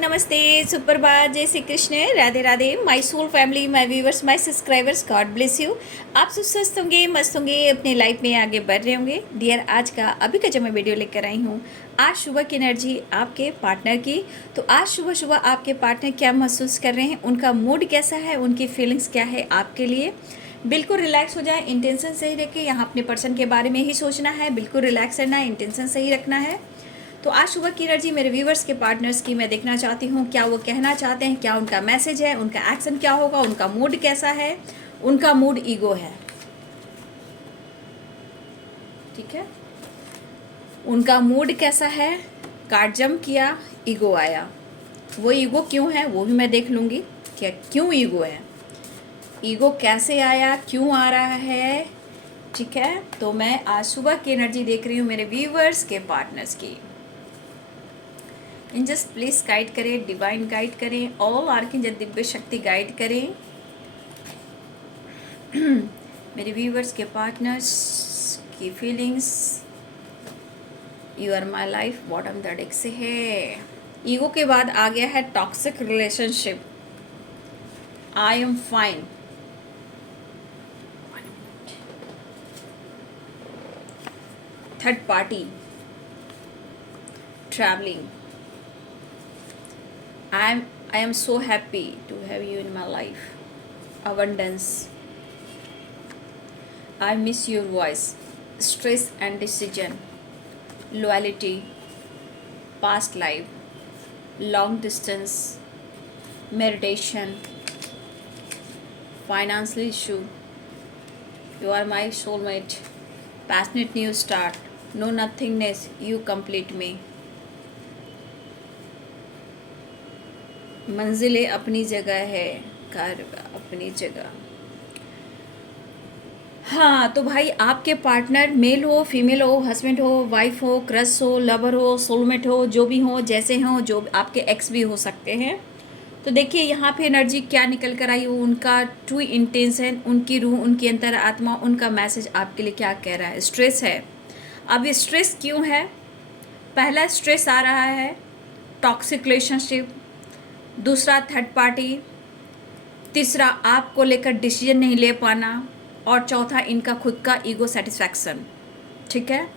नमस्ते, सुप्रभात, जय Shri Krishna, Radhe Radhe, my soul family, my viewers, my subscribers, God bless you. आप सब स्वस्थ होंगे, मस्त होंगे, अपने लाइफ में आगे बढ़ रहे होंगे। डियर, आज का अभी का जो मैं वीडियो लेकर आई हूँ, आज सुबह की एनर्जी आपके पार्टनर की। तो आज सुबह सुबह आपके पार्टनर क्या महसूस कर रहे हैं, उनका मूड कैसा है, उनकी फीलिंग्स क्या है आपके लिए। बिल्कुल रिलैक्स हो जाए, इंटेंशन सही रखें, यहाँ अपने पर्सन के बारे में ही सोचना है, बिल्कुल रिलैक्स रहना है, इंटेंशन सही रखना है। तो आज सुबह की एनर्जी मेरे व्यूवर्स के पार्टनर्स की मैं देखना चाहती हूँ, क्या वो कहना चाहते हैं, क्या उनका मैसेज है, उनका एक्शन क्या होगा, उनका मूड कैसा है। उनका मूड ईगो है, ठीक है। उनका मूड कैसा है, कार्ड जंप किया, ईगो आया। वो ईगो क्यों है वो भी मैं देख लूँगी, क्या क्यों ईगो है, ईगो कैसे आया, क्यों आ रहा है, ठीक है। तो मैं आज सुबह की एनर्जी देख रही हूँ मेरे व्यूवर्स के पार्टनर्स की। एंजल्स प्लीज गाइड करें, डिवाइन गाइड करें, ऑल आर्कएंजल दिव्य शक्ति गाइड करें मेरे व्यूवर्स के पार्टनर्स की feelings. You are my life, bottom the deck से है। ईगो के बाद आ गया है toxic relationship, I am fine, third party, travelling, I am so happy to have you in my life. Abundance. I miss your voice. Stress and decision. Loyalty. Past life. Long distance. Meditation. Financial issue. You are my soulmate. Passionate new start. No nothingness. You complete me. मंजिलें अपनी जगह है, घर अपनी जगह। हाँ, तो भाई आपके पार्टनर मेल हो, फीमेल हो, हस्बैंड हो, वाइफ हो, क्रश हो, लवर हो, सोलमेट हो, जो भी हो, जैसे हो, जो आपके एक्स भी हो सकते हैं। तो देखिए यहाँ पे एनर्जी क्या निकल कर आई, उनका ट्रू इंटेंशन, उनकी रूह, उनकी अंतर आत्मा, उनका मैसेज आपके लिए क्या कह रहा है। स्ट्रेस है। अब ये स्ट्रेस क्यों है, पहला स्ट्रेस आ रहा है टॉक्सिक रिलेशनशिप, दूसरा थर्ड पार्टी, तीसरा आपको लेकर डिसीजन नहीं ले पाना, और चौथा इनका खुद का ईगो सेटिस्फैक्शन, ठीक है।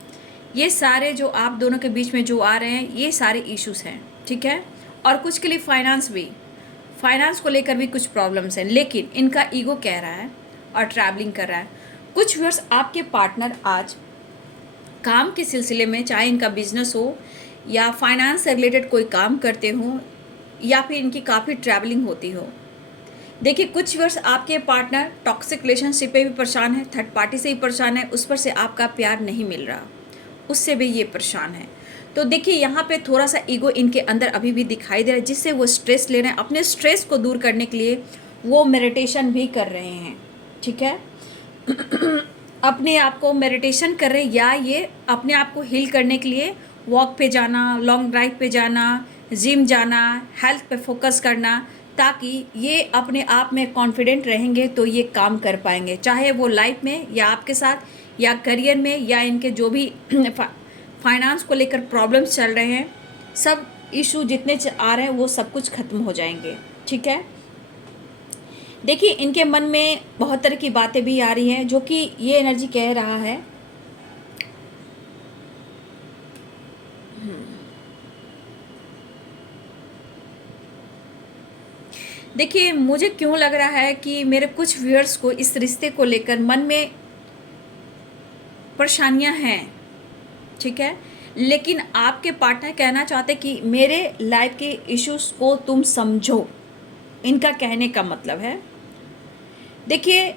ये सारे जो आप दोनों के बीच में जो आ रहे हैं, ये सारे इश्यूज हैं, ठीक है। और कुछ के लिए फाइनेंस भी, फाइनेंस को लेकर भी कुछ प्रॉब्लम्स हैं, लेकिन इनका ईगो कह रहा है और ट्रैवलिंग कर रहा है। कुछ वर्ष आपके पार्टनर आज काम के सिलसिले में, चाहे इनका बिजनेस हो या फाइनेंस से रिलेटेड कोई काम करते हो, या फिर इनकी काफ़ी ट्रैवलिंग होती हो। देखिए कुछ वर्ष आपके पार्टनर टॉक्सिक रिलेशनशिप पे भी परेशान है, थर्ड पार्टी से ही परेशान है, उस पर से आपका प्यार नहीं मिल रहा, उससे भी ये परेशान है। तो देखिए यहाँ पे थोड़ा सा ईगो इनके अंदर अभी भी दिखाई दे रहा है, जिससे वो स्ट्रेस ले रहे हैं। अपने स्ट्रेस को दूर करने के लिए वो मेडिटेशन भी कर रहे हैं, ठीक है अपने आप को मेडिटेशन कर रहे हैं, या ये अपने आप को हील करने के लिए वॉक पे जाना, लॉन्ग ड्राइव पे जाना, जिम जाना, हेल्थ पे फोकस करना, ताकि ये अपने आप में कॉन्फिडेंट रहेंगे तो ये काम कर पाएंगे, चाहे वो लाइफ में या आपके साथ या करियर में, या इनके जो भी फाइनेंस को लेकर प्रॉब्लम्स चल रहे हैं, सब इशू जितने आ रहे हैं वो सब कुछ खत्म हो जाएंगे, ठीक है। देखिए इनके मन में बहुत तरह की बातें भी आ रही हैं, जो कि ये एनर्जी कह रहा है। देखिए मुझे क्यों लग रहा है कि मेरे कुछ व्यूअर्स को इस रिश्ते को लेकर मन में परेशानियां हैं, ठीक है। लेकिन आपके पार्टनर कहना चाहते कि मेरे लाइफ के इश्यूज को तुम समझो, इनका कहने का मतलब है। देखिए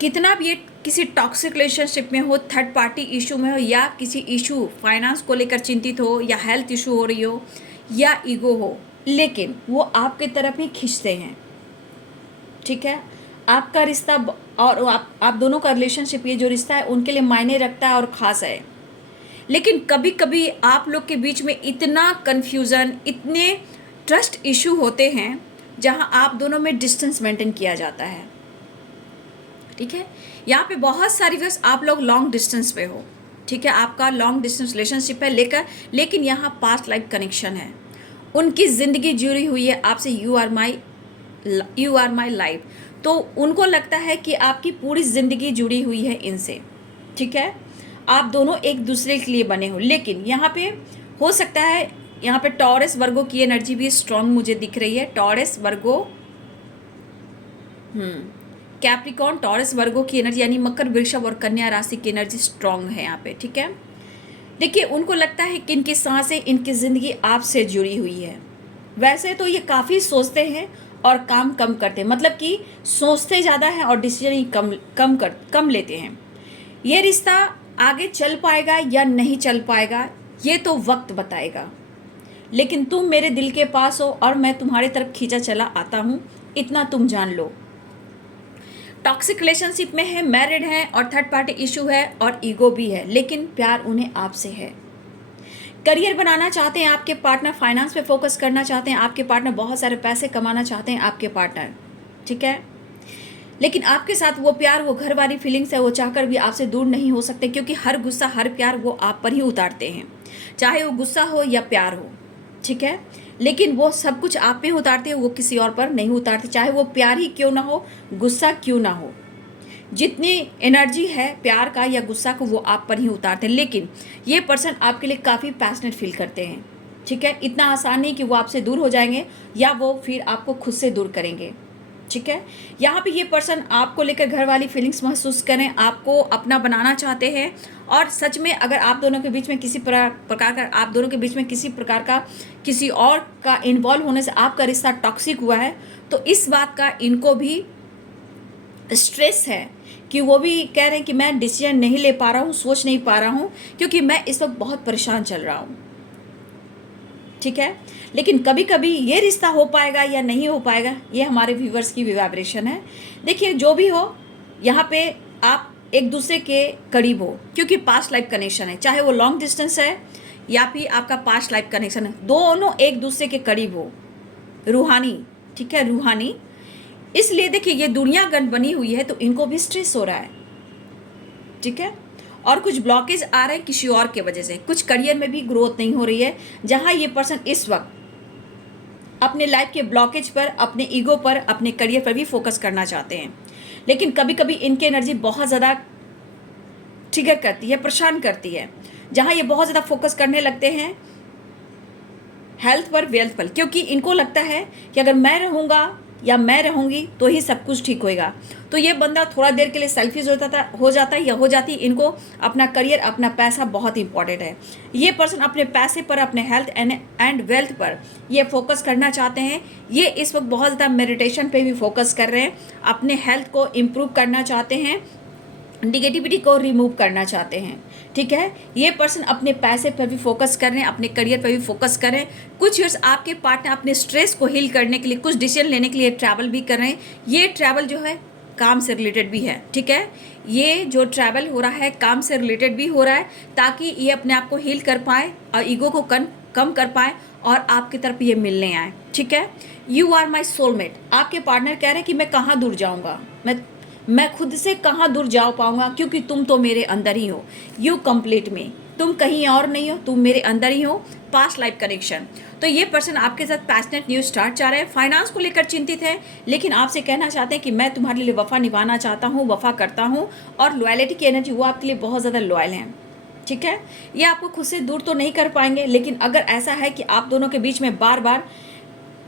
कितना भी ये किसी टॉक्सिक रिलेशनशिप में हो, थर्ड पार्टी इशू में हो, या किसी इशू फाइनेंस को लेकर चिंतित हो, या हेल्थ इशू हो रही हो, या ईगो हो, लेकिन वो आपके तरफ ही खींचते हैं, ठीक है। आपका रिश्ता और आप दोनों का रिलेशनशिप, ये जो रिश्ता है उनके लिए मायने रखता है और ख़ास है। लेकिन कभी कभी आप लोग के बीच में इतना कन्फ्यूज़न, इतने ट्रस्ट इशू होते हैं, जहां आप दोनों में डिस्टेंस मेंटेन किया जाता है, ठीक है। यहाँ पे बहुत सारी वर्ष आप लोग लॉन्ग डिस्टेंस पे हो, ठीक है, आपका लॉन्ग डिस्टेंस रिलेशनशिप है, लेकिन यहाँ पास्ट लाइफ कनेक्शन है। उनकी ज़िंदगी जुड़ी हुई है आपसे, यू आर माई लाइफ। तो उनको लगता है कि आपकी पूरी ज़िंदगी जुड़ी हुई है इनसे, ठीक है। आप दोनों एक दूसरे के लिए बने हो। लेकिन यहाँ पे हो सकता है, यहाँ पे टॉरस वर्गो की एनर्जी भी स्ट्रांग मुझे दिख रही है। Taurus Virgo, Capricorn, Taurus Virgo की एनर्जी यानी मकर, वृषभ और कन्या राशि की एनर्जी स्ट्रांग है यहाँ पे, ठीक है। देखिए, उनको लगता है कि इनकी सांसें, इनकी ज़िंदगी आपसे जुड़ी हुई है। वैसे तो ये काफ़ी सोचते हैं और काम कम करते हैं, मतलब कि सोचते ज़्यादा हैं और डिसीजन कम लेते हैं। ये रिश्ता आगे चल पाएगा या नहीं चल पाएगा, ये तो वक्त बताएगा। लेकिन तुम मेरे दिल के पास हो और मैं तुम्हारे तरफ खींचा चला आता हूँ, इतना तुम जान लो। टॉक्सिक रिलेशनशिप में है, मैरिड है और थर्ड पार्टी इशू है और ईगो भी है, लेकिन प्यार उन्हें आपसे है। करियर बनाना चाहते हैं आपके पार्टनर, फाइनेंस पे फोकस करना चाहते हैं आपके पार्टनर, बहुत सारे पैसे कमाना चाहते हैं आपके पार्टनर, ठीक है। लेकिन आपके साथ वो प्यार, वो घर वाली फीलिंग्स है, वो चाहकर भी आपसे दूर नहीं हो सकते, क्योंकि हर गुस्सा, हर प्यार वो आप पर ही उतारते हैं, चाहे वो गुस्सा हो या प्यार हो, ठीक है। लेकिन वो सब कुछ आप पे उतारते हैं, वो किसी और पर नहीं उतारते, चाहे वो प्यार ही क्यों ना हो, गुस्सा क्यों ना हो। जितनी एनर्जी है प्यार का या गुस्सा को, वो आप पर ही उतारते हैं। लेकिन ये पर्सन आपके लिए काफ़ी पैशनेट फील करते हैं, ठीक है। इतना आसान नहीं कि वो आपसे दूर हो जाएंगे या वो फिर आपको खुद से दूर करेंगे, ठीक है। यहाँ पे ये पर्सन आपको लेकर घर वाली फीलिंग्स महसूस करें, आपको अपना बनाना चाहते हैं। और सच में अगर आप दोनों के बीच में किसी प्रकार का, आप दोनों के बीच में किसी प्रकार का, किसी और का इन्वॉल्व होने से आपका रिश्ता टॉक्सिक हुआ है, तो इस बात का इनको भी स्ट्रेस है कि वो भी कह रहे हैं कि मैं डिसीजन नहीं ले पा रहा हूँ, सोच नहीं पा रहा हूँ, क्योंकि मैं इस वक्त बहुत परेशान चल रहा हूँ, ठीक है। लेकिन कभी कभी ये रिश्ता हो पाएगा या नहीं हो पाएगा, ये हमारे व्यूवर्स की वाइब्रेशन है। देखिए, जो भी हो, यहाँ पे आप एक दूसरे के करीब हो, क्योंकि पास्ट लाइफ कनेक्शन है, चाहे वो लॉन्ग डिस्टेंस है या फिर आपका पास्ट लाइफ कनेक्शन है, दोनों एक दूसरे के करीब हो, रूहानी, ठीक है, रूहानी। इसलिए देखिए, ये दुनिया गन बनी हुई है, तो इनको भी स्ट्रेस हो रहा है, ठीक है। और कुछ ब्लॉकेज आ रहे हैं किसी और के वजह से, कुछ करियर में भी ग्रोथ नहीं हो रही है, जहां ये पर्सन इस वक्त अपने लाइफ के ब्लॉकेज पर, अपने ईगो पर, अपने करियर पर भी फोकस करना चाहते हैं। लेकिन कभी कभी इनकी एनर्जी बहुत ज़्यादा ट्रिगर करती है, परेशान करती है, जहां ये बहुत ज़्यादा फोकस करने लगते हैं हेल्थ पर, वेल्थ पर, क्योंकि इनको लगता है कि अगर मैं रहूँगा या मैं रहूँगी तो ही सब कुछ ठीक होएगा। तो ये बंदा थोड़ा देर के लिए सेल्फिश हो जाता है या हो जाती है। इनको अपना करियर, अपना पैसा बहुत इंपॉर्टेंट है। ये पर्सन अपने पैसे पर, अपने हेल्थ एंड वेल्थ पर ये फोकस करना चाहते हैं। ये इस वक्त बहुत ज़्यादा मेडिटेशन पे भी फोकस कर रहे हैं, अपने हेल्थ को इम्प्रूव करना चाहते हैं, निगेटिविटी को रिमूव करना चाहते हैं, ठीक है। ये पर्सन अपने पैसे पर भी फोकस कर रहे हैं, अपने करियर पर भी फोकस कर रहे हैं। कुछ ईयर्स आपके पार्टनर अपने स्ट्रेस को हील करने के लिए, कुछ डिसीजन लेने के लिए ट्रैवल भी कर रहे हैं। ये ट्रैवल जो है काम से रिलेटेड भी है, ठीक है। ये जो ट्रैवल हो रहा है काम से रिलेटेड भी हो रहा है, ताकि ये अपने आप को हील कर पाए और ईगो को कम कर पाए और आपकी तरफ ये मिलने आए, ठीक है। You are my soulmate. आपके पार्टनर कह रहे हैं कि मैं कहाँ दूर जाऊँगा, मैं खुद से कहाँ दूर जा पाऊँगा, क्योंकि तुम तो मेरे अंदर ही हो। यू कंप्लीट में, तुम कहीं और नहीं हो, तुम मेरे अंदर ही हो। Past life connection. तो ये पर्सन आपके साथ पैशनेट न्यू स्टार्ट चाह रहे हैं, फाइनेंस को लेकर चिंतित है, लेकिन आपसे कहना चाहते हैं कि मैं तुम्हारे लिए वफा निभाना चाहता हूँ, वफा करता हूँ। और लॉयल्टी की एनर्जी, वो आपके लिए बहुत ज़्यादा लॉयल हैं, ठीक है। ये आपको खुद से दूर तो नहीं कर पाएंगे, लेकिन अगर ऐसा है कि आप दोनों के बीच में बार बार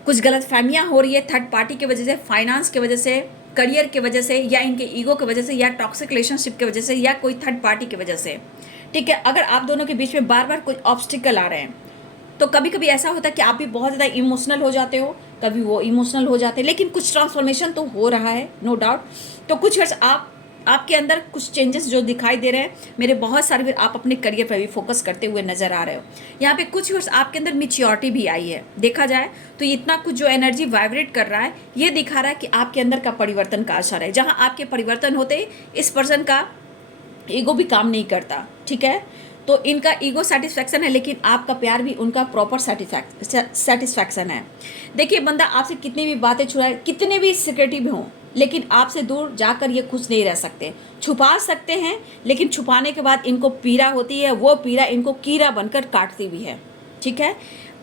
कुछ गलतफहमियां हो रही है थर्ड पार्टी की वजह से, फाइनेंस की वजह से, करियर की वजह से, या इनके ईगो की वजह से, या टॉक्सिक रिलेशनशिप की वजह से, या कोई थर्ड पार्टी की वजह से, ठीक है। अगर आप दोनों के बीच में बार बार कोई ऑब्स्टिकल आ रहे हैं, तो कभी कभी ऐसा होता है कि आप भी बहुत ज़्यादा इमोशनल हो जाते हो, कभी वो इमोशनल हो जाते हैं, लेकिन कुछ ट्रांसफॉर्मेशन तो हो रहा है, नो डाउट। तो कुछ वर्ष आपके अंदर कुछ चेंजेस जो दिखाई दे रहे हैं, मेरे बहुत सारे आप अपने करियर पर भी फोकस करते हुए नजर आ रहे हो। यहाँ पे कुछ वर्ष आपके अंदर मैच्योरिटी भी आई है, देखा जाए तो इतना कुछ जो एनर्जी वाइब्रेट कर रहा है, ये दिखा रहा है कि आपके अंदर का परिवर्तन का असर है। जहाँ आपके परिवर्तन होते इस पर्सन का ईगो भी काम नहीं करता, ठीक है। तो इनका ईगो सेटिस्फैक्शन है, लेकिन आपका प्यार भी उनका प्रॉपर सेटिस्फैक्शन है। देखिए, बंदा आपसे कितनी भी बातें छुड़ाए, कितने भी सिक्रेटिव हों, लेकिन आपसे दूर जाकर ये खुश नहीं रह सकते। छुपा सकते हैं, लेकिन छुपाने के बाद इनको पीड़ा होती है, वो पीड़ा इनको कीड़ा बनकर काटती भी है, ठीक है।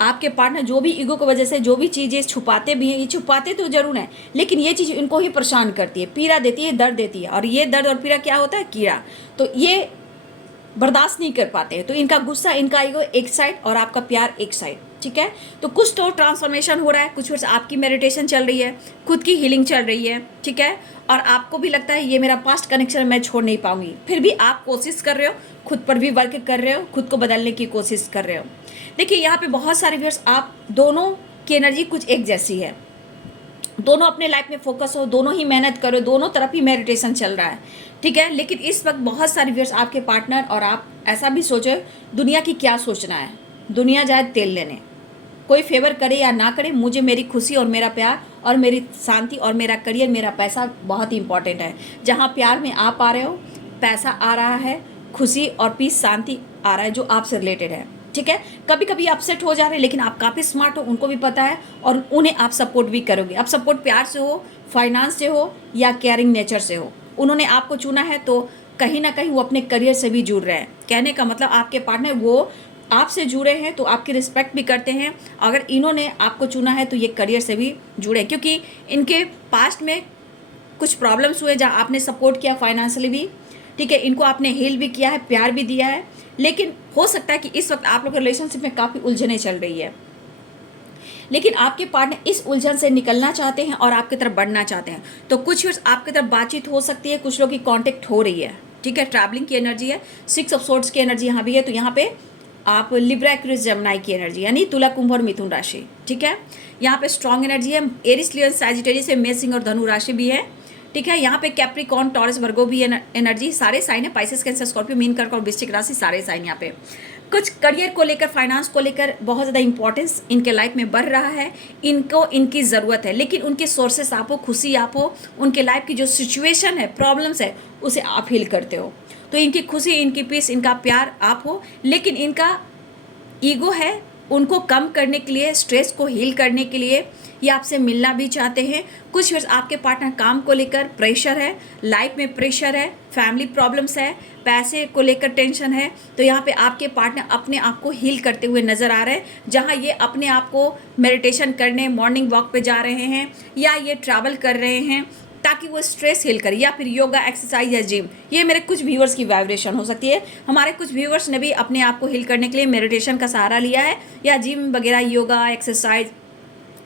आपके पार्टनर जो भी ईगो की वजह से जो भी चीज़ें छुपाते भी हैं, ये छुपाते तो जरूर हैं, लेकिन ये चीज़ इनको ही परेशान करती है, पीड़ा देती है, दर्द देती है, और ये दर्द और पीड़ा क्या होता है? कीड़ा। तो ये बर्दाश्त नहीं कर पाते हैं। तो इनका गुस्सा, इनका ईगो एक साइड और आपका प्यार एक साइड, ठीक है। तो कुछ तो ट्रांसफॉर्मेशन हो रहा है, कुछ वर्ष आपकी मेडिटेशन चल रही है, खुद की हीलिंग चल रही है, ठीक है, और आपको भी लगता है ये मेरा पास्ट कनेक्शन मैं छोड़ नहीं पाऊंगी, फिर भी आप कोशिश कर रहे हो, खुद पर भी वर्क कर रहे हो, खुद को बदलने की कोशिश कर रहे हो। देखिए यहाँ पे बहुत सारे व्यूअर्स, आप दोनों की एनर्जी कुछ एक जैसी है, दोनों अपने लाइफ में फोकस हो, दोनों ही मेहनत करो, दोनों तरफ ही मेडिटेशन चल रहा है, ठीक है। लेकिन इस वक्त बहुत सारे व्यूअर्स, आपके पार्टनर और आप ऐसा भी सोचो, दुनिया की क्या सोचना है, दुनिया जाए तेल लेने, कोई फेवर करे या ना करे, मुझे मेरी खुशी और मेरा प्यार और मेरी शांति और मेरा करियर, मेरा पैसा बहुत ही इंपॉर्टेंट है। जहाँ प्यार में आप आ रहे हो, पैसा आ रहा है, खुशी और पीस, शांति आ रहा है जो आपसे रिलेटेड है, ठीक है। कभी कभी अपसेट हो जा रहे हैं, लेकिन आप काफ़ी स्मार्ट हो, उनको भी पता है, और उन्हें आप सपोर्ट भी करोगे। अब सपोर्ट प्यार से हो, फाइनेंस से हो, या केयरिंग नेचर से हो, उन्होंने आपको चुना है तो कहीं ना कहीं वो अपने करियर से भी जुड़ रहे हैं। कहने का मतलब आपके पार्टनर वो आपसे जुड़े हैं तो आपकी रिस्पेक्ट भी करते हैं। अगर इन्होंने आपको चुना है तो ये करियर से भी जुड़े, क्योंकि इनके पास्ट में कुछ प्रॉब्लम्स हुए जहाँ आपने सपोर्ट किया फाइनेंशियली भी, ठीक है, इनको आपने हील भी किया है, प्यार भी दिया है। लेकिन हो सकता है कि इस वक्त आप लोग रिलेशनशिप में काफ़ी उलझने चल रही है, लेकिन आपके पार्टनर इस उलझन से निकलना चाहते हैं और आपकी तरफ बढ़ना चाहते हैं। तो कुछ वर्ष आपकी तरफ बातचीत हो सकती है, कुछ लोग की कॉन्टेक्ट हो रही है, ठीक है। ट्रैवलिंग की एनर्जी है, 6 ऑफ सोर्ड्स की एनर्जी यहाँ भी है। तो यहाँ पे आप लिब्रा, एक्वेरियस, जमनाई की एनर्जी, यानी तुला, कुंभ और मिथुन राशि, ठीक है। यहाँ पे स्ट्रॉन्ग एनर्जी है, एरिस, लियो, सैजिटेरियस है, मेष, सिंह और धनु राशि भी है, ठीक है। यहाँ पे कैप्रिकॉर्न, टॉरस, वर्गो भी एनर्जी, सारे साइन है, पाइसेस, कैंसर, स्कॉर्पियो, मीन, कर्क और वृश्चिक राशि, सारे साइन यहाँ पे। कुछ करियर को लेकर, फाइनेंस को लेकर बहुत ज़्यादा इंपॉर्टेंस इनके लाइफ में बढ़ रहा है, इनको इनकी ज़रूरत है, लेकिन उनके सोर्सेस आप हो, खुशी आप हो, उनके लाइफ की जो सिचुएशन है, प्रॉब्लम्स है, उसे आप हील करते हो। तो इनकी खुशी, इनकी पीस, इनका प्यार आप हो, लेकिन इनका ईगो है, उनको कम करने के लिए, स्ट्रेस को हील करने के लिए ये आपसे मिलना भी चाहते हैं। कुछ वर्ष आपके पार्टनर काम को लेकर प्रेशर है, लाइफ में प्रेशर है, फैमिली प्रॉब्लम्स है, पैसे को लेकर टेंशन है। तो यहाँ पे आपके पार्टनर अपने आप को हील करते हुए नज़र आ रहे हैं, जहाँ ये अपने आप को मेडिटेशन करने, मॉर्निंग वॉक पे जा रहे हैं, या ये ट्रैवल कर रहे हैं ताकि वो स्ट्रेस हील करे, या फिर योगा, एक्सरसाइज या जिम। ये मेरे कुछ व्यूअर्स की वाइब्रेशन हो सकती है। हमारे कुछ व्यूअर्स ने भी अपने आप को हील करने के लिए मेडिटेशन का सहारा लिया है, या जिम वगैरह, योगा, एक्सरसाइज,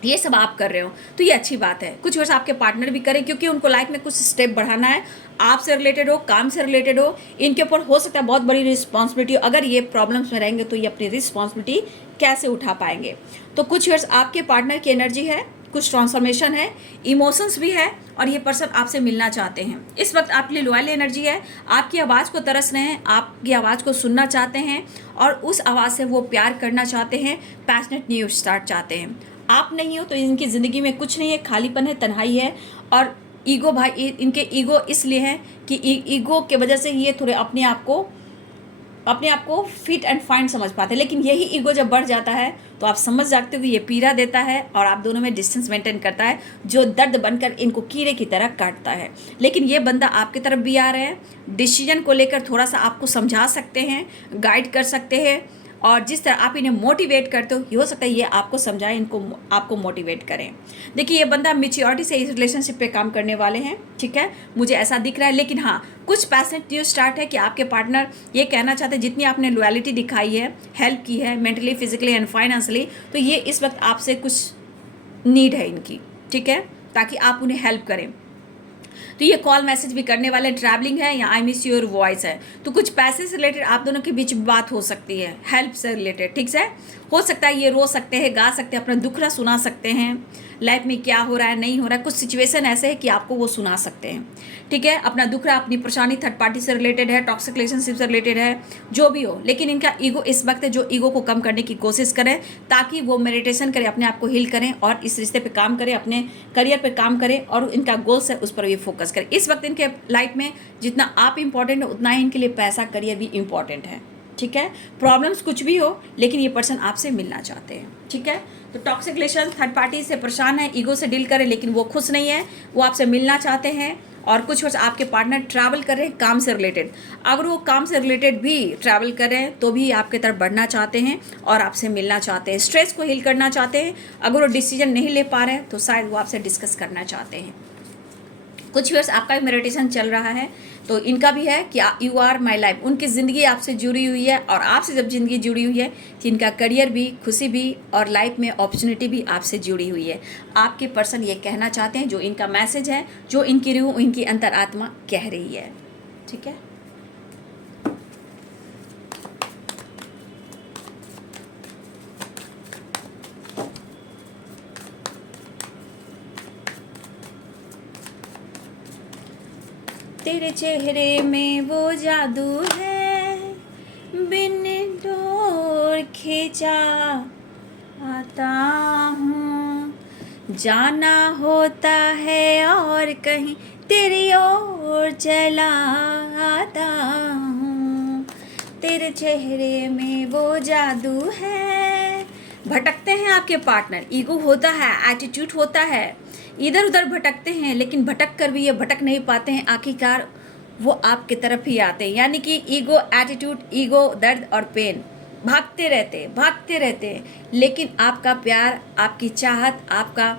ये सब आप कर रहे हो, तो ये अच्छी बात है। कुछ वर्ष आपके पार्टनर भी करें, क्योंकि उनको लाइफ में कुछ स्टेप बढ़ाना है, आपसे रिलेटेड हो, काम से रिलेटेड हो, इनके ऊपर हो सकता है बहुत बड़ी रिस्पॉन्सिबिलिटी। अगर ये प्रॉब्लम्स में रहेंगे तो ये अपनी रिस्पॉन्सिबिलिटी कैसे उठा पाएंगे। तो कुछ वर्ष आपके पार्टनर की एनर्जी है, कुछ ट्रांसफॉर्मेशन है, इमोशंस भी है, और ये पर्सन आपसे मिलना चाहते हैं। इस वक्त आपके लिए लॉयल एनर्जी है, आपकी आवाज़ को तरस रहे हैं, आपकी आवाज़ को सुनना चाहते हैं, और उस आवाज़ से वो प्यार करना चाहते हैं, पैशनेट न्यू स्टार्ट चाहते हैं। आप नहीं हो तो इनकी ज़िंदगी में कुछ नहीं है, खालीपन है, तन्हाई है, और ईगो, भाई इनके ईगो इसलिए है कि ईगो के वजह से ये थोड़े अपने आप को फिट एंड फाइन समझ पाते हैं। लेकिन यही ईगो जब बढ़ जाता है तो आप समझ सकते हो कि ये पीड़ा देता है, और आप दोनों में डिस्टेंस मेंटेन करता है, जो दर्द बनकर इनको कीड़े की तरह काटता है। लेकिन ये बंदा आपकी तरफ भी आ रहे हैं, डिसीजन को लेकर थोड़ा सा आपको समझा सकते हैं, गाइड कर सकते हैं, और जिस तरह आप इन्हें मोटिवेट करते हो सकता है ये आपको समझाएं, इनको आपको मोटिवेट करें। देखिए ये बंदा मैच्योरिटी से इस रिलेशनशिप पे काम करने वाले हैं, ठीक है, मुझे ऐसा दिख रहा है। लेकिन हाँ, कुछ पैशनेट न्यूज स्टार्ट है कि आपके पार्टनर ये कहना चाहते हैं, जितनी आपने लॉयल्टी दिखाई है, हेल्प की है मेंटली, फिजिकली एंड फाइनेंशियली, तो ये इस वक्त आपसे कुछ नीड है इनकी, ठीक है, ताकि आप उन्हें हेल्प करें। तो ये कॉल मैसेज भी करने वाले, ट्रैवलिंग है, या आई मिस योर वॉइस है। तो कुछ पैसे से रिलेटेड आप दोनों के बीच बात हो सकती है, हेल्प से रिलेटेड, ठीक है। हो सकता है ये रो सकते हैं, गा सकते हैं, अपना दुखड़ा सुना सकते हैं, लाइफ में क्या हो रहा है, नहीं हो रहा है, कुछ सिचुएशन ऐसे है कि आपको वो सुना सकते हैं, ठीक है। अपना दुखड़ा, अपनी परेशानी थर्ड पार्टी से रिलेटेड है, टॉक्सिक रिलेशनशिप से रिलेटेड है, जो भी हो। लेकिन इनका ईगो इस वक्त है, जो ईगो को कम करने की कोशिश करें, ताकि वो मेडिटेशन करें, अपने आप को हील करें, और इस रिश्ते पे काम करें, अपने करियर पे काम करें, और इनका गोल्स है उस पर ये फोकस करें। इस वक्त इनके लाइफ में जितना आप इंपॉर्टेंट है, उतना ही इनके लिए पैसा, करियर भी इंपॉर्टेंट है, ठीक है। प्रॉब्लम्स कुछ भी हो, लेकिन ये पर्सन आपसे मिलना चाहते हैं, ठीक है। तो टॉक्सिक रिलेशन, थर्ड पार्टी से परेशान है, ईगो से डील करें, लेकिन वो खुश नहीं है, वो आपसे मिलना चाहते हैं, और कुछ वर्ष आपके पार्टनर ट्रैवल कर रहे हैं काम से रिलेटेड। अगर वो काम से रिलेटेड भी ट्रैवल कर रहे हैं तो भी आपके तरफ बढ़ना चाहते हैं और आपसे मिलना चाहते हैं, स्ट्रेस को हील करना चाहते हैं। अगर वो डिसीजन नहीं ले पा रहे हैं तो शायद वो आपसे डिस्कस करना चाहते हैं। कुछ वर्ष आपका भी मेडिटेशन चल रहा है तो इनका भी है कि यू आर माई लाइफ, उनकी ज़िंदगी आपसे जुड़ी हुई है और आपसे जब ज़िंदगी जुड़ी हुई है तो इनका करियर भी, खुशी भी और लाइफ में अपॉर्चुनिटी भी आपसे जुड़ी हुई है। आपके पर्सन ये कहना चाहते हैं, जो इनका मैसेज है, जो इनकी रूह, इनकी अंतरात्मा कह रही है। ठीक है, तेरे चेहरे में वो जादू है, बिन डोर खींचा आता हूँ, जाना होता है और कहीं तेरी ओर चला आता हूँ, तेरे चेहरे में वो जादू है। भटकते हैं आपके पार्टनर, ईगो होता है, एटीट्यूड होता है, इधर उधर भटकते हैं, लेकिन भटक कर भी ये भटक नहीं पाते हैं, आखिरकार वो आपकी तरफ ही आते हैं। यानी कि ईगो, एटीट्यूड, ईगो, दर्द और पेन, भागते रहते हैं, लेकिन आपका प्यार, आपकी चाहत, आपका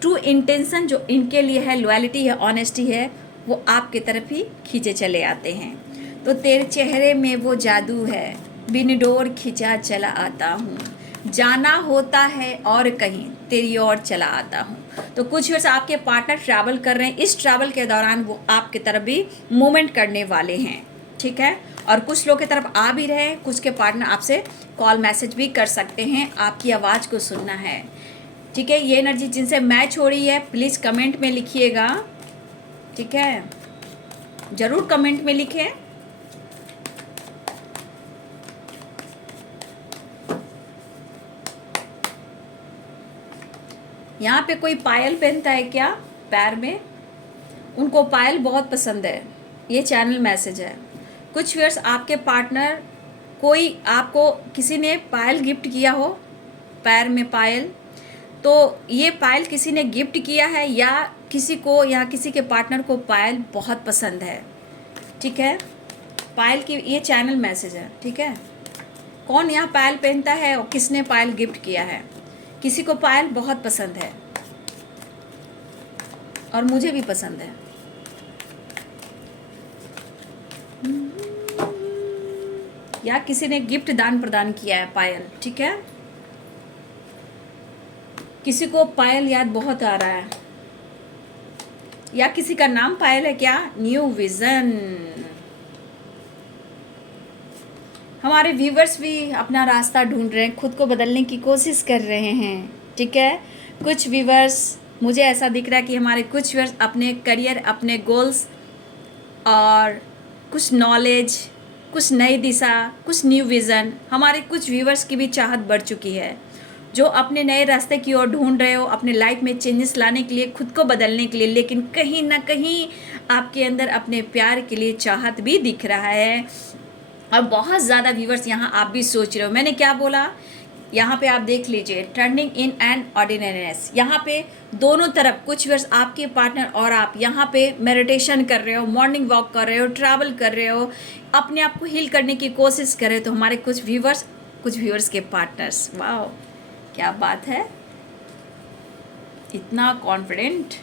ट्रू इंटेंशन जो इनके लिए है, लॉयल्टी है, ऑनेस्टी है, वो आपकी तरफ ही खींचे चले आते हैं। तो तेरे चेहरे में वो जादू है, बिन डोर खिंचा चला आता हूँ, जाना होता है और कहीं तेरी ओर चला आता हूँ। तो कुछ वर्ष आपके पार्टनर ट्रैवल कर रहे हैं, इस ट्रैवल के दौरान वो आपकी तरफ भी मूवमेंट करने वाले हैं। ठीक है, और कुछ लोग की तरफ आ भी रहे हैं, कुछ के पार्टनर आपसे कॉल मैसेज भी कर सकते हैं, आपकी आवाज़ को सुनना है। ठीक है, ये एनर्जी जिनसे मैच हो रही है प्लीज़ कमेंट में लिखिएगा। ठीक है, ज़रूर कमेंट में लिखें। यहाँ पे कोई पायल पहनता है क्या पैर में? उनको पायल बहुत पसंद है, ये चैनल मैसेज है। कुछ व्यूअर्स आपके पार्टनर, कोई आपको किसी ने पायल गिफ्ट किया हो, पैर में पायल, तो ये पायल किसी ने गिफ्ट किया है या किसी को, या किसी के पार्टनर को पायल बहुत पसंद है। ठीक है, पायल की ये चैनल मैसेज है। ठीक है, कौन यहाँ पायल पहनता है और किसने पायल गिफ्ट किया है? किसी को पायल बहुत पसंद है और मुझे भी पसंद है। या किसी ने गिफ्ट दान प्रदान किया है पायल। ठीक है, किसी को पायल याद बहुत आ रहा है, या किसी का नाम पायल है क्या? New vision. हमारे व्यूवर्स भी अपना रास्ता ढूंढ रहे हैं, खुद को बदलने की कोशिश कर रहे हैं। ठीक है, कुछ व्यूवर्स, मुझे ऐसा दिख रहा है कि हमारे कुछ व्यूवर्स अपने करियर, अपने गोल्स और कुछ नॉलेज, कुछ नई दिशा, कुछ न्यू विज़न, हमारे कुछ व्यूवर्स की भी चाहत बढ़ चुकी है, जो अपने नए रास्ते की ओर ढूंढ रहे हो, अपने लाइफ में चेंजेस लाने के लिए, खुद को बदलने के लिए, लेकिन कहीं ना कहीं आपके अंदर अपने प्यार के लिए चाहत भी दिख रहा है। और बहुत ज़्यादा व्यूवर्स यहाँ आप भी सोच रहे हो, मैंने क्या बोला? यहाँ पे आप देख लीजिए, टर्निंग इन एंड ऑर्डिनरीनेस। यहाँ पे दोनों तरफ, कुछ व्यूअर्स आपके पार्टनर और आप यहाँ पे मेडिटेशन कर रहे हो, मॉर्निंग वॉक कर रहे हो, ट्रैवल कर रहे हो, अपने आप को हील करने की कोशिश कर रहे हो। तो हमारे कुछ व्यूअर्स के पार्टनर्स, वाह क्या बात है, इतना कॉन्फिडेंट।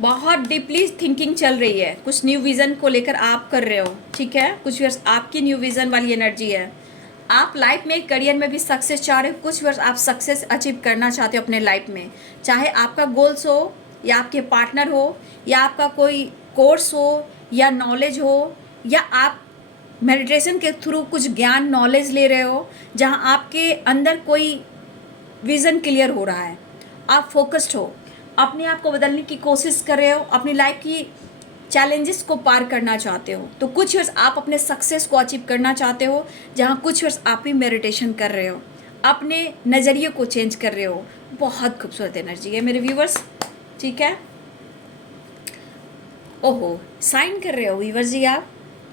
बहुत डीपली थिंकिंग चल रही है, कुछ न्यू विज़न को लेकर आप कर रहे हो। ठीक है, कुछ वर्ष आपकी न्यू विज़न वाली एनर्जी है। आप लाइफ में, करियर में भी सक्सेस चाह रहे हो, कुछ वर्ष आप सक्सेस अचीव करना चाहते हो अपने लाइफ में, चाहे आपका गोल्स हो या आपके पार्टनर हो या आपका कोई कोर्स हो या नॉलेज हो, या आप मेडिटेशन के थ्रू कुछ ज्ञान, नॉलेज ले रहे हो, जहाँ आपके अंदर कोई विज़न क्लियर हो रहा है, आप फोकस्ड हो, अपने आप को बदलने की कोशिश कर रहे हो, अपनी लाइफ की चैलेंजेस को पार करना चाहते हो। तो कुछ वर्ष आप अपने सक्सेस को अचीव करना चाहते हो, जहाँ कुछ वर्ष आप ही मेडिटेशन कर रहे हो, अपने नज़रिए को चेंज कर रहे हो। बहुत खूबसूरत एनर्जी है मेरे व्यूवर्स। ठीक है, ओहो, साइन कर रहे हो व्यूवर्स जी, आप,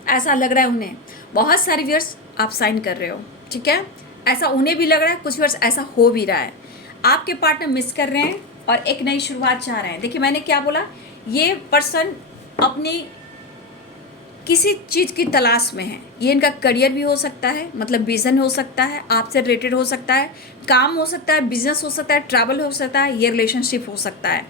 ऐसा लग रहा है उन्हें, बहुत सारे व्यूवर्स आप साइन कर रहे हो। ठीक है, ऐसा उन्हें भी लग रहा है, कुछ वर्ष ऐसा हो भी रहा है। आपके पार्टनर मिस कर रहे हैं और एक नई शुरुआत चाह रहे हैं। देखिए मैंने क्या बोला, ये पर्सन अपनी किसी चीज़ की तलाश में है। ये इनका करियर भी हो सकता है, मतलब विजन हो सकता है, आपसे रिलेटेड हो सकता है, काम हो सकता है, बिजनेस हो सकता है, ट्रैवल हो सकता है, ये रिलेशनशिप हो सकता है।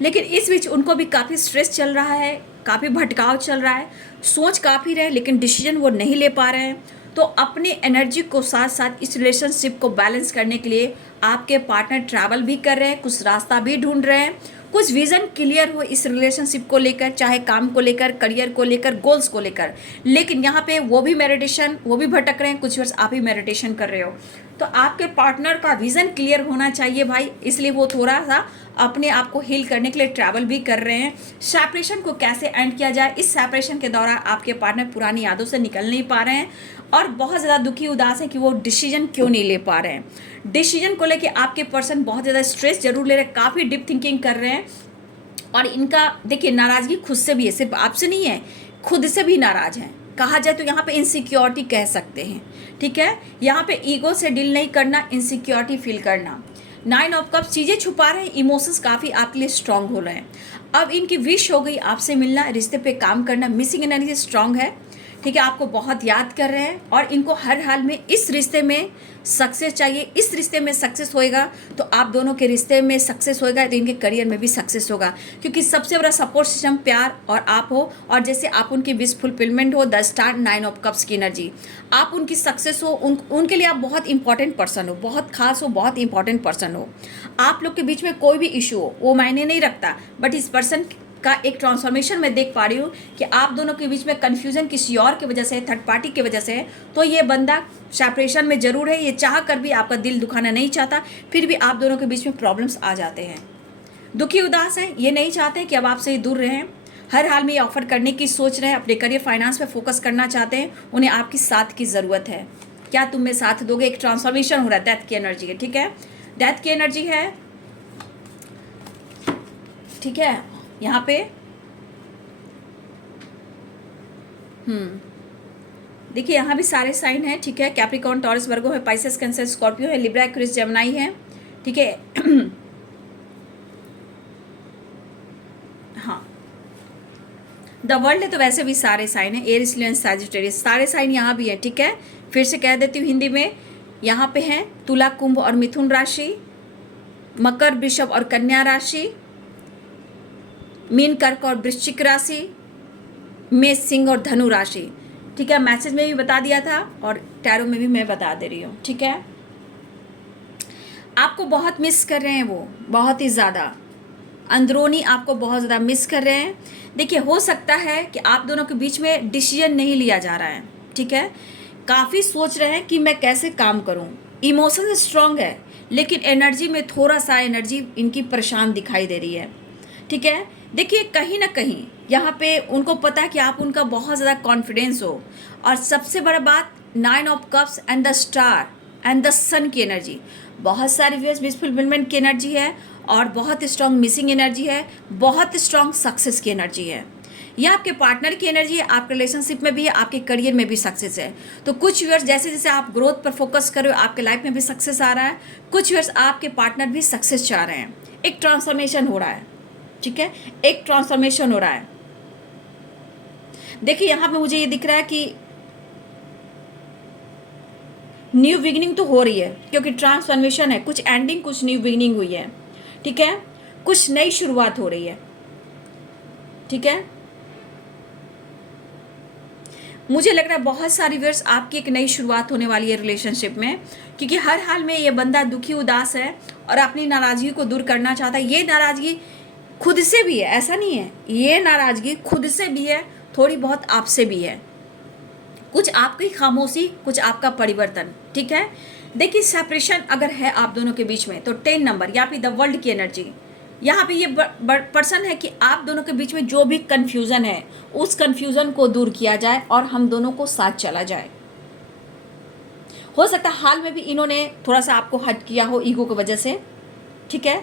लेकिन इस बीच उनको भी काफ़ी स्ट्रेस चल रहा है, काफ़ी भटकाव चल रहा है, सोच काफ़ी रहे लेकिन डिसीजन वो नहीं ले पा रहे हैं। तो अपनी एनर्जी को साथ साथ इस रिलेशनशिप को बैलेंस करने के लिए आपके पार्टनर ट्रैवल भी कर रहे हैं, कुछ रास्ता भी ढूंढ रहे हैं, कुछ विज़न क्लियर हो इस रिलेशनशिप को लेकर, चाहे काम को लेकर, करियर को लेकर, गोल्स को लेकर। लेकिन यहाँ पे वो भी मेडिटेशन, वो भी भटक रहे हैं, कुछ वर्ष आप ही मेडिटेशन कर रहे हो। तो आपके पार्टनर का विज़न क्लियर होना चाहिए भाई, इसलिए वो थोड़ा सा अपने आप को हील करने के लिए ट्रैवल भी कर रहे हैं। सेपरेशन को कैसे एंड किया जाए, इस सेपरेशन के दौरान आपके पार्टनर पुरानी यादों से निकल नहीं पा रहे हैं और बहुत ज़्यादा दुखी उदास है कि वो डिसीजन क्यों नहीं ले पा रहे हैं। डिसीजन को लेके आपके पर्सन बहुत ज़्यादा स्ट्रेस जरूर ले रहे हैं, काफ़ी डीप थिंकिंग कर रहे हैं। और इनका देखिए नाराज़गी खुद से भी है, सिर्फ आपसे नहीं है, खुद से भी नाराज़ हैं। कहा जाए तो यहाँ पे इनसिक्योरिटी कह सकते हैं, ठीक है। यहाँ पे ईगो से डील नहीं करना, इनसिक्योरिटी फील करना। 9 ऑफ कप्स चीज़ें छुपा रहे हैं, इमोशंस काफ़ी आपके लिए स्ट्रांग हो रहे हैं। अब इनकी विश हो गई आपसे मिलना, रिश्ते पे काम करना, मिसिंग एनर्जी स्ट्रांग है, ठीक है। आपको बहुत याद कर रहे हैं और इनको हर हाल में इस रिश्ते में सक्सेस चाहिए। इस रिश्ते में सक्सेस होएगा तो आप दोनों के रिश्ते में सक्सेस होएगा, तो इनके करियर में भी सक्सेस होगा, क्योंकि सबसे बड़ा सपोर्ट सिस्टम प्यार और आप हो। और जैसे आप उनकी विश फुलफिलमेंट हो, द स्टार 9 ऑफ कप्स की एनर्जी, आप उनकी सक्सेस हो, उनके लिए आप बहुत इंपॉर्टेंट पर्सन हो, बहुत खास हो, बहुत इंपॉर्टेंट पर्सन हो। आप लोग के बीच में कोई भी इशू हो वो मायने नहीं रखता, बट इस पर्सन का एक ट्रांसफॉर्मेशन मैं देख पा रही हूँ कि आप दोनों के बीच में कन्फ्यूजन किसी और की वजह से, थर्ड पार्टी की वजह से है। तो ये बंदा सेपरेशन में जरूर है, ये चाह कर भी आपका दिल दुखाना नहीं चाहता, फिर भी आप दोनों के बीच में प्रॉब्लम्स आ जाते हैं। दुखी उदास हैं, ये नहीं चाहते कि अब आपसे दूर रहें, हर हाल में ये ऑफर करने की सोच रहे हैं, अपने करियर फाइनेंस पे फोकस करना चाहते हैं, उन्हें आपकी साथ की ज़रूरत है। क्या तुम में साथ दोगे? एक ट्रांसफॉर्मेशन हो रहा है, डेथ की एनर्जी है, ठीक है, डेथ की एनर्जी है, ठीक है। यहाँ पे देखिए यहाँ भी सारे साइन हैं, ठीक है। कैप्रिकॉर्न, टॉरस, वर्गो है, पाइसेस, कैंसर, स्कॉर्पियो है, लिब्रा, एक्वेरियस, जेमिनी है, ठीक है। हाँ, द वर्ल्ड है तो वैसे भी सारे साइन है, एरिस, लियन, सैजिटेरियस, सारे साइन यहाँ भी है, ठीक है। फिर से कह देती हूँ हिंदी में, यहाँ पे हैं तुला, कुंभ और मिथुन राशि, मकर, वृषभ और कन्या राशि, मीन, कर्क और वृश्चिक राशि, मेष, सिंह और धनु राशि, ठीक है। मैसेज में भी बता दिया था और टैरो में भी मैं बता दे रही हूँ, ठीक है। आपको बहुत मिस कर रहे हैं वो, बहुत ही ज़्यादा अंदरूनी आपको बहुत ज़्यादा मिस कर रहे हैं। देखिए हो सकता है कि आप दोनों के बीच में डिसीजन नहीं लिया जा रहा है, ठीक है। काफ़ी सोच रहे हैं कि मैं कैसे काम करूं, इमोशन स्ट्रांग है लेकिन एनर्जी में थोड़ा सा एनर्जी इनकी परेशान दिखाई दे रही है, ठीक है। देखिए कहीं ना कहीं यहाँ पे उनको पता है कि आप उनका बहुत ज़्यादा कॉन्फिडेंस हो, और सबसे बड़ा बात 9 of cups and the star and the sun की एनर्जी, बहुत सारी विश फुलफिलमेंट की एनर्जी है और बहुत स्ट्रांग मिसिंग एनर्जी है, बहुत स्ट्रांग सक्सेस की एनर्जी है। यह आपके पार्टनर की एनर्जी है, आपके रिलेशनशिप में भी है, आपके करियर में भी सक्सेस है। तो कुछ ईयर्स जैसे जैसे आप ग्रोथ पर फोकस कर रहे हो, आपके लाइफ में भी सक्सेस आ रहा है, कुछ ईयर्स आपके पार्टनर भी सक्सेस चाह रहे हैं, एक ट्रांसफॉर्मेशन हो रहा है, ठीक है, एक ट्रांसफॉर्मेशन हो रहा है। देखिए यहाँ पे मुझे ये दिख रहा है कि न्यू बिगिनिंग तो हो रही है, क्योंकि ट्रांसफॉर्मेशन है, कुछ एंडिंग कुछ न्यू बिगिनिंग हुई है, ठीक है, कुछ नई शुरुआत हो रही है, ठीक है। मुझे लग रहा है बहुत सारी वर्ष आपकी एक नई शुरुआत होने वाली है रिलेशनशिप में, क्योंकि हर हाल में ये बंदा दुखी उदास है और अपनी नाराज़गी को दूर करना चाहता है। ये नाराज़गी खुद से भी है, ऐसा नहीं है, ये नाराज़गी खुद से भी है, थोड़ी बहुत आपसे भी है, कुछ आपकी खामोशी, कुछ आपका परिवर्तन, ठीक है। देखिए सेपरेशन अगर है आप दोनों के बीच में तो 10 नंबर या फिर द वर्ल्ड की एनर्जी, यहाँ पे ये पर्सन है कि आप दोनों के बीच में जो भी कन्फ्यूज़न है उस कन्फ्यूज़न को दूर किया जाए और हम दोनों को साथ चला जाए। हो सकता है हाल में भी इन्होंने थोड़ा सा आपको हट किया हो ईगो की वजह से, ठीक है।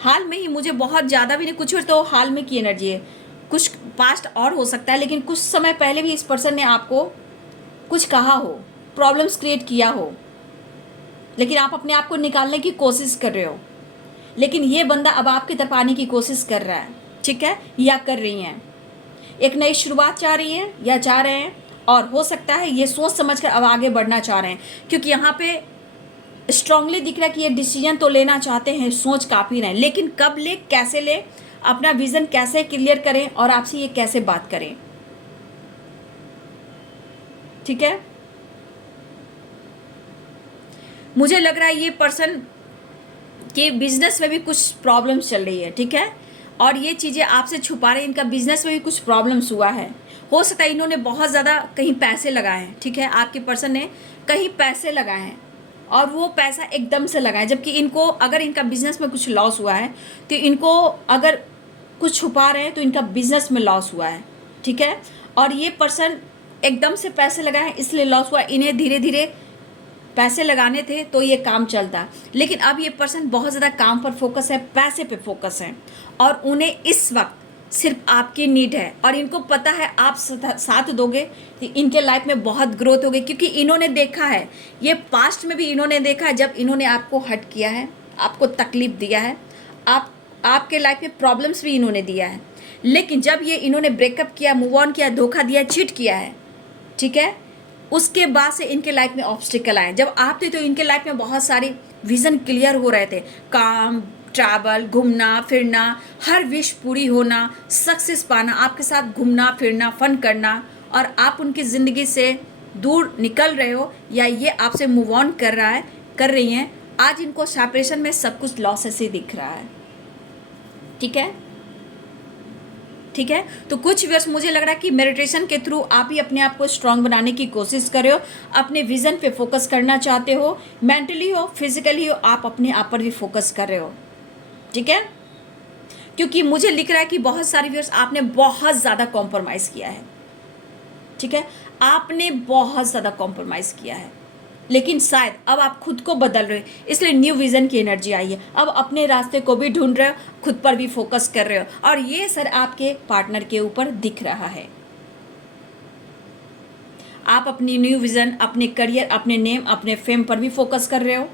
हाल में ही, मुझे बहुत ज़्यादा भी नहीं, कुछ तो हाल में की एनर्जी है, कुछ पास्ट और हो सकता है, लेकिन कुछ समय पहले भी इस पर्सन ने आपको कुछ कहा हो, प्रॉब्लम्स क्रिएट किया हो, लेकिन आप अपने आप को निकालने की कोशिश कर रहे हो, लेकिन ये बंदा अब आपकी तरफ आने की कोशिश कर रहा है, ठीक है, या कर रही हैं। एक नई शुरुआत चाह रही हैं या चाह रहे हैं, और हो सकता है ये सोच समझ कर अब आगे बढ़ना चाह रहे हैं, क्योंकि यहाँ पे स्ट्रांगली दिख रहा है कि ये डिसीजन तो लेना चाहते हैं, सोच काफ़ी रहे हैं, लेकिन कब ले, कैसे ले, अपना विज़न कैसे क्लियर करें और आपसे ये कैसे बात करें, ठीक है। मुझे लग रहा है ये पर्सन के बिजनेस में भी कुछ प्रॉब्लम्स चल रही है, ठीक है, और ये चीज़ें आपसे छुपा रहे हैं। इनका बिजनेस में भी कुछ प्रॉब्लम्स हुआ है। हो सकता है इन्होंने बहुत ज़्यादा कहीं पैसे लगाए हैं, ठीक है, आपके पर्सन ने कहीं पैसे लगाए हैं और वो पैसा एकदम से लगाए, जबकि इनको अगर इनका बिजनेस में कुछ लॉस हुआ है तो इनको अगर कुछ छुपा रहे हैं तो इनका बिजनेस में लॉस हुआ है, ठीक है, और ये पर्सन एकदम से पैसे लगाए इसलिए लॉस हुआ। इन्हें धीरे धीरे पैसे लगाने थे तो ये काम चलता, लेकिन अब ये पर्सन बहुत ज़्यादा काम पर फोकस है, पैसे पे फोकस है, और उन्हें इस वक्त सिर्फ आपकी नीड है, और इनको पता है आप साथ दोगे तो इनके लाइफ में बहुत ग्रोथ होगी, क्योंकि इन्होंने देखा है, ये पास्ट में भी इन्होंने देखा है, जब इन्होंने आपको हर्ट किया है, आपको तकलीफ दिया है, आपके लाइफ में प्रॉब्लम्स भी इन्होंने दिया है, लेकिन जब ये इन्होंने ब्रेकअप किया, मूव ऑन किया, धोखा दिया, चीट किया है, ठीक है, उसके बाद से इनके लाइफ में ऑब्स्टिकल आए। जब आप थे तो इनके लाइफ में बहुत सारी विज़न क्लियर हो रहे थे, काम, ट्रैवल, घूमना फिरना, हर विश पूरी होना, सक्सेस पाना, आपके साथ घूमना फिरना, फन करना, और आप उनकी ज़िंदगी से दूर निकल रहे हो या ये आपसे मूव ऑन कर रही हैं। आज इनको सेपरेशन में सब कुछ लॉसेस ही दिख रहा है, ठीक है, ठीक है। तो कुछ व्यूअर्स मुझे लग रहा है कि मेडिटेशन के थ्रू आप ही अपने आप को स्ट्रांग बनाने की कोशिश कर रहे हो, अपने विजन पे फोकस करना चाहते हो, मेंटली हो फिजिकली हो, आप अपने आप पर भी फोकस कर रहे हो, ठीक है, क्योंकि मुझे लिख रहा है कि बहुत सारे व्यूअर्स आपने बहुत ज़्यादा कॉम्प्रोमाइज़ किया है, ठीक है, आपने बहुत ज़्यादा कॉम्प्रोमाइज़ किया है, लेकिन शायद अब आप खुद को बदल रहे हो, इसलिए न्यू विज़न की एनर्जी आई है। अब अपने रास्ते को भी ढूंढ रहे हो, खुद पर भी फोकस कर रहे हो, और ये सर आपके पार्टनर के ऊपर दिख रहा है। आप अपनी न्यू विज़न, अपने करियर, अपने नेम, अपने फेम पर भी फोकस कर रहे हो।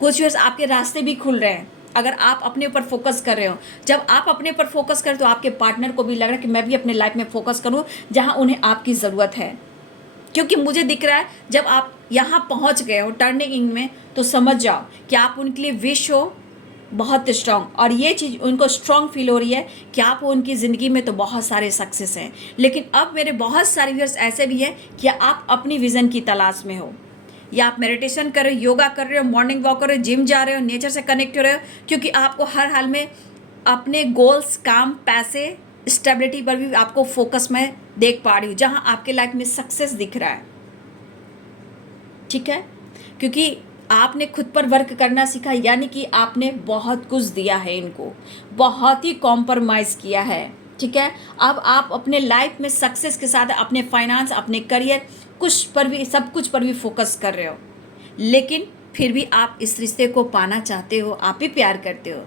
कुछ व्यूअर्स आपके रास्ते भी खुल रहे हैं अगर आप अपने ऊपर फोकस कर रहे हो। जब आप अपने ऊपर फोकस करें तो आपके पार्टनर को भी लग रहा है कि मैं भी अपने लाइफ में फोकस करूँ जहाँ उन्हें आपकी ज़रूरत है, क्योंकि मुझे दिख रहा है जब आप यहाँ पहुँच गए हो टर्निंग में तो समझ जाओ कि आप उनके लिए विश हो बहुत स्ट्रांग, और ये चीज़ उनको स्ट्रांग फील हो रही है कि आप उनकी ज़िंदगी में तो बहुत सारे सक्सेस हैं। लेकिन अब मेरे बहुत सारे व्यूअर्स ऐसे भी हैं कि आप अपनी विज़न की तलाश में हो, या आप मेडिटेशन कर रहे हो, योगा कर रहे हो, मॉर्निंग वॉक कर रहे हो, जिम जा रहे हो, नेचर से कनेक्ट हो रहे हो, क्योंकि आपको हर हाल में अपने गोल्स, काम, पैसे, स्टेबिलिटी पर भी आपको फोकस में देख पा रही हूँ, जहाँ आपके लाइफ में सक्सेस दिख रहा है, ठीक है, क्योंकि आपने खुद पर वर्क करना सीखा, यानी कि आपने बहुत कुछ दिया है इनको, बहुत ही कॉम्प्रोमाइज़ किया है, ठीक है। अब आप अपने लाइफ में सक्सेस के साथ अपने फाइनेंस, अपने करियर, कुछ पर भी, सब कुछ पर भी फोकस कर रहे हो, लेकिन फिर भी आप इस रिश्ते को पाना चाहते हो, आप भी प्यार करते हो,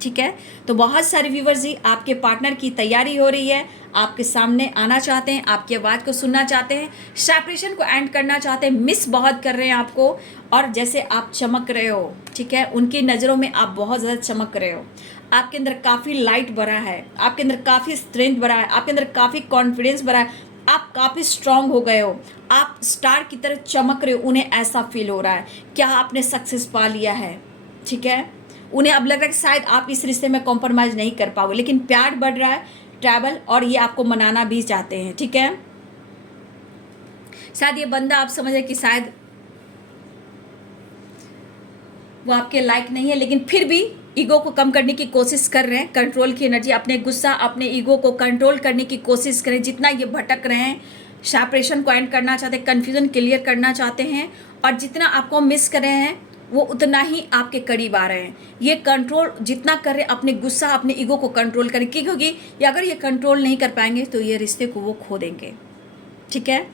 ठीक है। तो बहुत सारे व्यूवर्स जी आपके पार्टनर की तैयारी हो रही है, आपके सामने आना चाहते हैं, आपकी आवाज़ को सुनना चाहते हैं, सेपरेशन को एंड करना चाहते हैं, मिस बहुत कर रहे हैं आपको, और जैसे आप चमक रहे हो, ठीक है, उनकी नज़रों में आप बहुत ज़्यादा चमक रहे हो, आपके अंदर काफ़ी लाइट भरा है, आपके अंदर काफ़ी स्ट्रेंथ भरा है, आपके अंदर काफ़ी कॉन्फिडेंस भरा है, आप काफ़ी स्ट्रांग हो गए हो, आप स्टार की तरह चमक रहे हो, उन्हें ऐसा फील हो रहा है क्या आपने सक्सेस पा लिया है, ठीक है। उन्हें अब लग रहा है कि शायद आप इस रिश्ते में कॉम्प्रोमाइज़ नहीं कर पाओगे, लेकिन प्यार बढ़ रहा है, ट्रैवल, और ये आपको मनाना भी चाहते हैं, ठीक है। शायद ये बंदा आप समझ रहे कि शायद वो आपके लायक नहीं है, लेकिन फिर भी ईगो को कम करने की कोशिश कर रहे हैं, कंट्रोल की एनर्जी, अपने गुस्सा, अपने ईगो को कंट्रोल करने की कोशिश करें। जितना ये भटक रहे हैं, सेपरेशन को एंड करना चाहते हैं, कन्फ्यूजन क्लियर करना चाहते हैं, और जितना आपको मिस कर रहे हैं वो उतना ही आपके करीब आ रहे हैं। ये कंट्रोल जितना कर रहे हैं, अपने गुस्सा, अपने ईगो को कंट्रोल करें, क्योंकि अगर ये कंट्रोल नहीं कर पाएंगे तो ये रिश्ते को वो खो देंगे, ठीक है।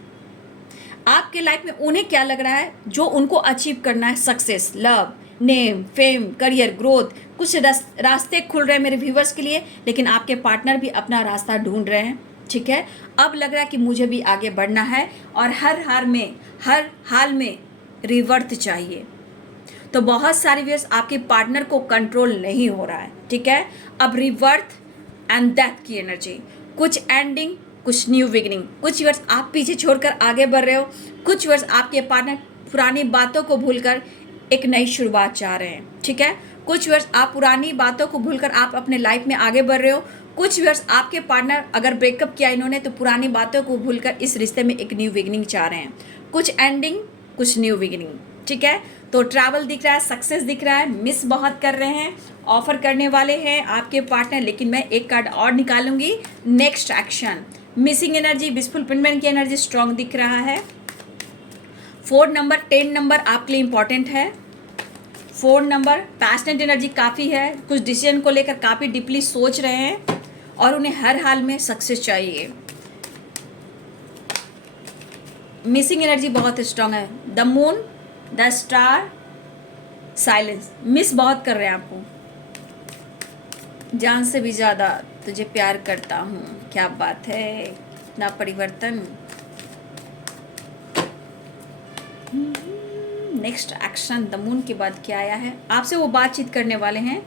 आपके लाइफ में उन्हें क्या लग रहा है जो उनको अचीव करना है, success, love, name, fame, career, growth, कुछ रास्ते खुल रहे हैं मेरे व्यूवर्स के लिए, लेकिन आपके पार्टनर भी अपना रास्ता ढूंढ रहे हैं, ठीक है, अब लग रहा है कि मुझे भी आगे बढ़ना है और हर हाल में रिवर्थ चाहिए। तो बहुत सारे व्यूअर्स आपके पार्टनर को कंट्रोल नहीं हो रहा है, ठीक है। अब रिवर्थ एंड डेथ की एनर्जी, कुछ एंडिंग कुछ न्यू बिगिनिंग। कुछ व्यूअर्स आप पीछे छोड़कर आगे बढ़ रहे हो, कुछ व्यूअर्स आपके पार्टनर पुरानी बातों को भूलकर एक नई शुरुआत चाह रहे हैं, ठीक है। कुछ व्यूअर्स आप पुरानी बातों को भूलकर आप अपने लाइफ में आगे बढ़ रहे हो। कुछ व्यूअर्स आपके पार्टनर अगर ब्रेकअप किया इन्होंने तो पुरानी बातों को भूलकर इस रिश्ते में एक न्यू बिगिनिंग चाह रहे हैं। कुछ एंडिंग कुछ न्यू बिगिनिंग, ठीक है। तो ट्रैवल दिख रहा है, सक्सेस दिख रहा है, मिस बहुत कर रहे हैं, ऑफर करने वाले हैं आपके पार्टनर। लेकिन मैं एक कार्ड और निकालूंगी, नेक्स्ट एक्शन, मिसिंग एनर्जी, डिसफुलफिलमेंट की एनर्जी स्ट्रांग दिख रहा है। 4 नंबर 10 नंबर आपके लिए इंपॉर्टेंट है। 4 नंबर पैशनेट एनर्जी काफ़ी है, कुछ डिसीजन को लेकर काफ़ी डीपली सोच रहे हैं और उन्हें हर हाल में सक्सेस चाहिए। मिसिंग एनर्जी बहुत स्ट्रांग है, the moon, the star, silence, miss बहुत कर रहे हैं आपको। जान से भी ज़्यादा तुझे प्यार करता हूँ, क्या बात है, इतना परिवर्तन। नेक्स्ट एक्शन, द मून के बाद क्या आया है, आपसे वो बातचीत करने वाले हैं।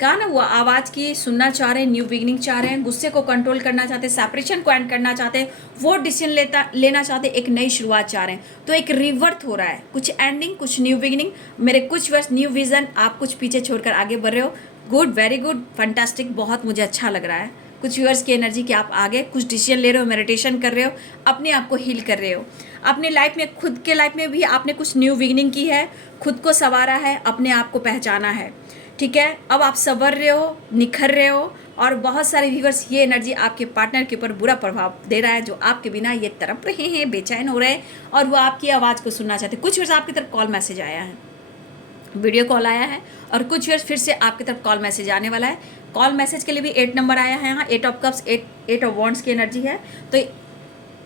कहा ना, वो आवाज़ की सुनना चाह रहे हैं, न्यू बिगिनिंग चाह रहे हैं, गुस्से को कंट्रोल करना चाहते हैं, सेपरेशन को एंड करना चाहते हैं, वो डिसीजन लेना चाहते हैं, एक नई शुरुआत चाह रहे हैं। तो एक रिवर्थ हो रहा है, कुछ एंडिंग कुछ न्यू बिगिनिंग। मेरे कुछ वर्ष न्यू विजन, आप कुछ पीछे छोड़कर आगे बढ़ रहे हो। गुड, वेरी गुड, फंटास्टिक, बहुत मुझे अच्छा लग रहा है। कुछ व्यूअर्स की एनर्जी कि आप आगे कुछ डिसीजन ले रहे हो, मेडिटेशन कर रहे हो, अपने आप को हील कर रहे हो। अपने लाइफ में, खुद के लाइफ में भी आपने कुछ न्यू बिगिनिंग की है, खुद को संवारा है, अपने आप को पहचाना है, ठीक है। अब आप संवर रहे हो, निखर रहे हो और बहुत सारे व्यूअर्स ये एनर्जी आपके पार्टनर के ऊपर बुरा प्रभाव दे रहा है, जो आपके बिना ये तड़प रहे हैं, बेचैन हो रहे हैं और वो आपकी आवाज़ को सुनना चाहते हैं। कुछ व्यूअर्स आपकी तरफ कॉल मैसेज आया है, वीडियो कॉल आया है और कुछ व्यूअर्स फिर से आपकी तरफ कॉल मैसेज आने वाला है। कॉल मैसेज के लिए भी 8 नंबर आया है, यहाँ 8 ऑफ कप्स, 8 ऑफ वॉन्ड्स की एनर्जी है। तो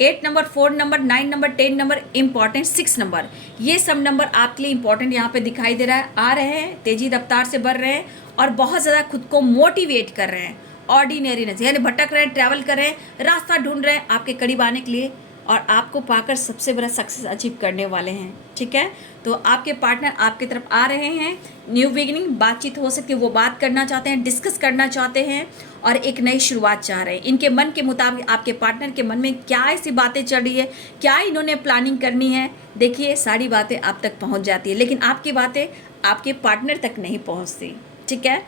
8 number, 4 number, 9 number, 10 number important, 6 number, ये सब नंबर आपके लिए इंपॉर्टेंट यहाँ पे दिखाई दे रहा है। आ रहे हैं, तेजी रफ्तार से बढ़ रहे हैं और बहुत ज़्यादा खुद को मोटिवेट कर रहे हैं। ऑर्डिनरीनेस यानी भटक रहे हैं, ट्रैवल कर रहे हैं, रास्ता ढूंढ रहे हैं आपके करीब आने के लिए और आपको पाकर सबसे बड़ा सक्सेस अचीव करने वाले हैं, ठीक है। तो आपके पार्टनर आपकी तरफ आ रहे हैं, न्यू बिगिनिंग, बातचीत हो सकती है, वो बात करना चाहते हैं, डिस्कस करना चाहते हैं और एक नई शुरुआत चाह रहे हैं। इनके मन के मुताबिक आपके पार्टनर के मन में क्या ऐसी बातें चल रही है, क्या इन्होंने प्लानिंग करनी है, देखिए सारी बातें आप तक पहुंच जाती है, लेकिन आपकी बातें आपके पार्टनर तक नहीं पहुंचती, ठीक है।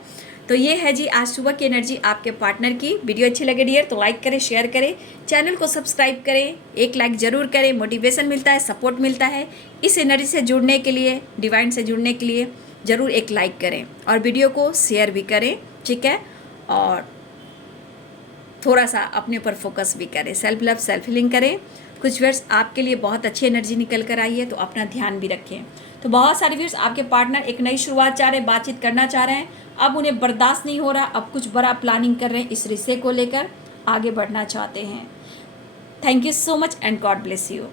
तो ये है जी आज सुबह की एनर्जी आपके पार्टनर की। वीडियो अच्छी लगे डियर तो लाइक करें, शेयर करें, चैनल को सब्सक्राइब करें, एक लाइक ज़रूर करें, मोटिवेशन मिलता है, सपोर्ट मिलता है। इस एनर्जी से जुड़ने के लिए, डिवाइन से जुड़ने के लिए ज़रूर एक लाइक करें और वीडियो को शेयर भी करें, ठीक है। और थोड़ा सा अपने पर फोकस भी करें, सेल्फ लव, सेल्फ हीलिंग करें। कुछ वर्ड्स आपके लिए बहुत अच्छी एनर्जी निकल कर आई है, तो अपना ध्यान भी रखें। तो बहुत सारे व्यूअर्स आपके पार्टनर एक नई शुरुआत चाह रहे हैं, बातचीत करना चाह रहे हैं, अब उन्हें बर्दाश्त नहीं हो रहा, अब कुछ बड़ा प्लानिंग कर रहे हैं, इस रिश्ते को लेकर आगे बढ़ना चाहते हैं। Thank you so much and God bless you.